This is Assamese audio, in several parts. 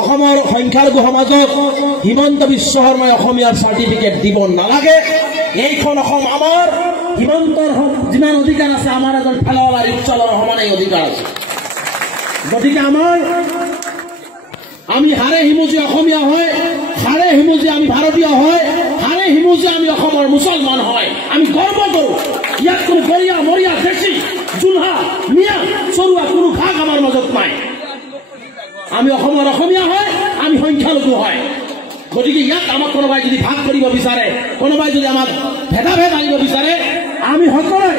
অসমৰ সংখ্যালঘু সমাজক হিমন্ত বিশ্ব শৰ্মাই অসমীয়াৰ চাৰ্টিফিকেট দিব নালাগে। এইখন অসম আমাৰ, হিমন্তৰ যিমান অধিকাৰ আছে আমাৰ এজন ফেলাৱালা ৰিক্সাৱালাৰ সমানেই অধিকাৰ আছে। গতিকে আমি হাৰে হিমুজি অসমীয়া হয়, হাৰে হিমুজি আমি ভাৰতীয় হয়, হাৰে হিমুজি আমি অসমৰ মুছলমান হয়, আমি গৰ্ব কৰোঁ। ইয়াত কোনো গৰিয়া মৰিয়া দেশী জুলহা মিয়া চৰুৱা কোনো ভাগ আমাৰ মাজত নাই। আমি অসমৰ অসমীয়া হয়, আমি সংখ্যালঘু হয়। গতিকে ইয়াত আমাক কোনোবাই যদি ভাগ কৰিব বিচাৰে, কোনোবাই যদি আমাক ভেদাভেদ আনিব বিচাৰে, আমি সকলোৱে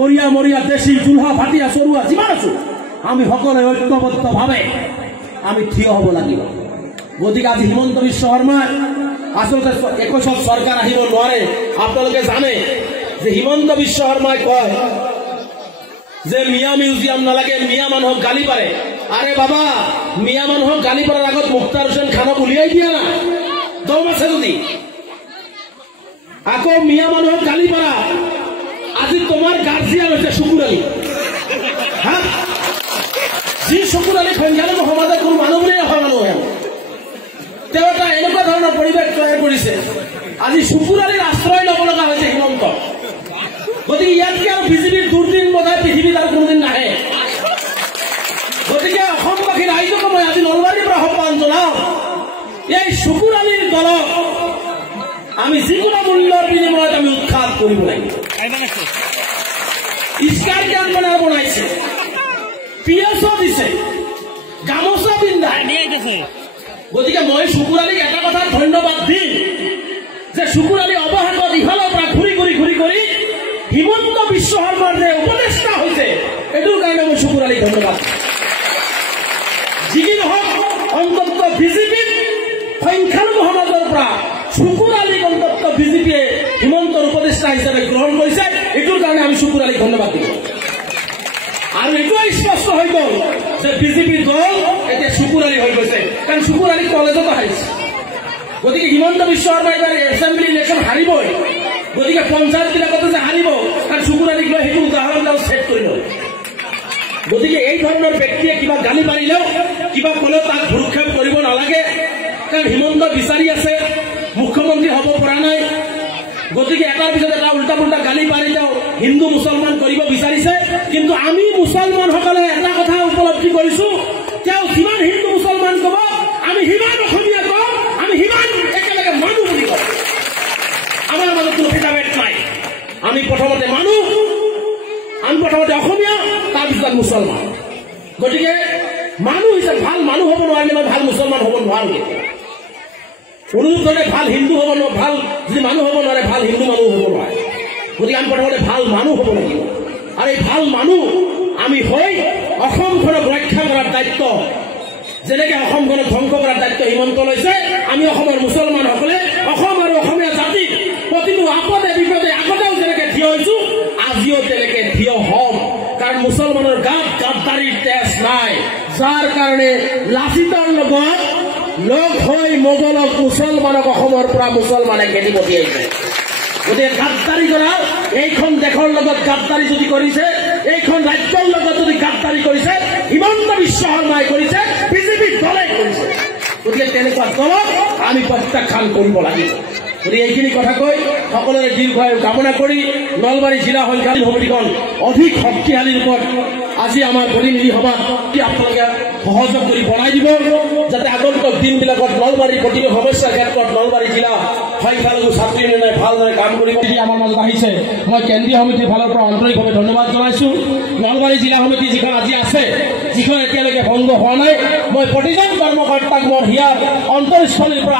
গৰিয়া মৰিয়া দেশী জুলহা ভাটিয়া চৰুৱা যিমান আছো আমি সকলোৱে ঐক্যবদ্ধভাৱে আমি থিয় হ'ব লাগিব। গতিকে আজি হিমন্ত বিশ্ব শৰ্মাই আচলতে 21ত চৰকাৰ আহিব নোৱাৰে। আপোনালোকে জানে যে হিমন্ত বিশ্ব শৰ্মাই কয় যে মিয়া মিউজিয়াম নালাগে, মিয়া মানুহক গালি পাৰে। আৰে বাবা, মিয়া মানুহক গালি পৰাৰ আগত মুখতাৰ হুছেইন খানক উলিয়াই দিয়া না, দম আছে যদি। আকৌ মিয়া মানুহক গালি পাৰা। আজি তোমাৰ গাৰ্জিয়ান হৈছে শুকুৰ আলী। হা, যি শুকুৰ আলী সংখ্যালঘু সমাজে কোনো মানুহ বুলিয়ে অহা মানুহ হয়। তেওঁ এটা এনেকুৱা ধৰণৰ পৰিৱেশ তৈয়াৰ কৰিছে, আজি শুকুৰ আলীৰ আশ্ৰয় ল'ব লগা হৈছে হিমন্ত। গতিকে ইয়াতকে আৰু বিজেপিৰ দুৰ্দিন বজাই পৃথিৱীত আৰু কোনোদিন নাহে। গতিকে অসমবাসী ৰাইজকো মই আজি নলবাৰীৰ পৰা আহ্বান জনাওঁ, এই শুকুৰ আলীৰ দলক আমি যিকোনো মূল্যৰ বিনিময়ত আমি উৎখাত কৰিব লাগিব। ইস্কাৰ কেম্পেইনাৰ বনাইছে, পিএছও দিছে, গামোচা পিন্ধাই। গতিকে মই শুকুৰ আলীক এটা কথাত ধন্যবাদ দিম যে শুকুৰ আলী অৱশেষত ইফালৰ পৰা ঘূৰি হিমন্ত বিশ্ব শৰ্মাৰ যে উপদেষ্টা হৈছে, এইটোৰ কাৰণে মই শুকুৰ আলীক ধন্যবাদ। যি কি নহওক, অন্তত বিজেপিৰ সংখ্যালঘু সমাজৰ পৰা শুকুৰ আলীক অন্তত বিজেপিয়ে হিমন্তৰ উপদেষ্টা হিচাপে গ্ৰহণ কৰিছে, এইটোৰ কাৰণে আমি শুকুৰ আলীক ধন্যবাদ দিম। আৰু এইটোৱে স্পষ্ট হৈ গ'ল যে বিজেপিৰ দল এতিয়া শুকুৰ আলী হৈ গৈছে, কাৰণ শুকুৰ আলী কলেজতো হাৰিছে। গতিকে হিমন্ত বিশ্ব শৰ্মাই এইবাৰ এছেম্বলি ইলেকশ্যন হাৰিবই। গতিকে পঞ্চায়তবিলাকতো যে হাৰিব, কাৰণ শুকুৰ আলীক লৈ সেইটো উদাহৰণ ছেট কৰি লয়। গতিকে এই ধৰণৰ ব্যক্তিয়ে কিবা গালি পাৰিলেও, কিবা ক'লেও তাক ভ্ৰক্ষেপ কৰিব নালাগে, কাৰণ হিমন্ত বিচাৰি আছে, মুখ্যমন্ত্ৰী হ'ব পৰা নাই। গতিকে এটাৰ পিছত এটা উল্টা পুল্টা গালি পাৰি তেওঁ হিন্দু মুছলমান কৰিব বিচাৰিছে। কিন্তু আমি মুছলমানসকলে এটা কথা উপলব্ধি কৰিছো, তেওঁ যিমান হিন্দু মুছলমান ক'ব, আমি সিমান অসমীয়া কওঁ, আমি সিমান একেলগে মানুহ বুলি কওঁ। আমাৰ মাজত কোনো ভেদাভেদ নাই। আমি প্ৰথমতে মানুহ, আমি প্ৰথমতে অসমীয়া, তাৰপিছত মুছলমান। গতিকে মানুহ হিচাপে ভাল মানুহ হ'ব নোৱাৰিলে মই ভাল মুছলমান হ'ব নোৱাৰো। অনুৰোধে ভাল হিন্দু হ'ব নোৱাৰে, ভাল যদি মানুহ হ'ব নোৱাৰে, ভাল হিন্দু মানুহ হ'ব নোৱাৰে। গতিকে আমি প্ৰথমতে ভাল মানুহ হ'ব লাগিব। আৰু এই ভাল মানুহ আমি হৈ অসমখনক ৰক্ষা কৰাৰ দায়িত্ব, যেনেকে অসমখনক ধ্বংস কৰাৰ দায়িত্ব হিমন্ত লৈছে, আমি অসমৰ মুছলমানসকলে অসম আৰু অসমীয়া জাতিক প্ৰতিটো আপদে বিপদে আগতেও যেনেকে থিয় হৈছো, আজিও তেনেকে থিয় হ'ম। কাৰণ মুছলমানৰ গাত গাদ্দাৰীৰ তেজ নাই, যাৰ কাৰণে লাচিতৰ লগত লগ হৈ মোগলক মুছলমানক অসমৰ পৰা মুছলমানে খেদি পঠিয়াইছে। গতিকে গাদ্দাৰী কৰা, এইখন দেশৰ লগত গাদ্দাৰী যদি কৰিছে, এইখন ৰাজ্যৰ লগত যদি গাদ্দাৰী কৰিছে, হিমন্ত বিশ্ব শৰ্মাই কৰিছে, বিজেপি দলে কৰিছে। গতিকে তেনেকুৱা দলক আমি প্ৰত্যাখ্যান কৰিব লাগিব। গতিকে এইখিনি কথা কৈ সকলোৰে দীৰ্ঘায়ু কামনা কৰি নলবাৰী জিলা সংখ্যালঘু সমিতিখন অধিক শক্তিশালী ৰূপত আজি আমাৰ প্ৰতিনিধি সভাত আপোনালোকে সহযোগ কৰি বনাই দিব, যাতে আগন্তুক দিনবিলাকত নলবাৰীৰ প্ৰতিটো সমস্যাৰ ক্ষেত্ৰত নলবাৰী জিলা সংখ্যালঘু ছাত্ৰী ইউনিয়নে ভালদৰে কাম কৰিব। আমাৰ মাজত আহিছে, মই কেন্দ্ৰীয় সমিতিৰ ফালৰ পৰা আন্তৰিকভাৱে ধন্যবাদ জনাইছো। নলবাৰী জিলা সমিতি যিখন আজি আছে, যিখন এতিয়ালৈকে ভংগ হোৱা নাই, মই প্ৰতিজন কৰ্মকৰ্তাক মই হিয়াৰ অন্তৰস্থলীৰ পৰা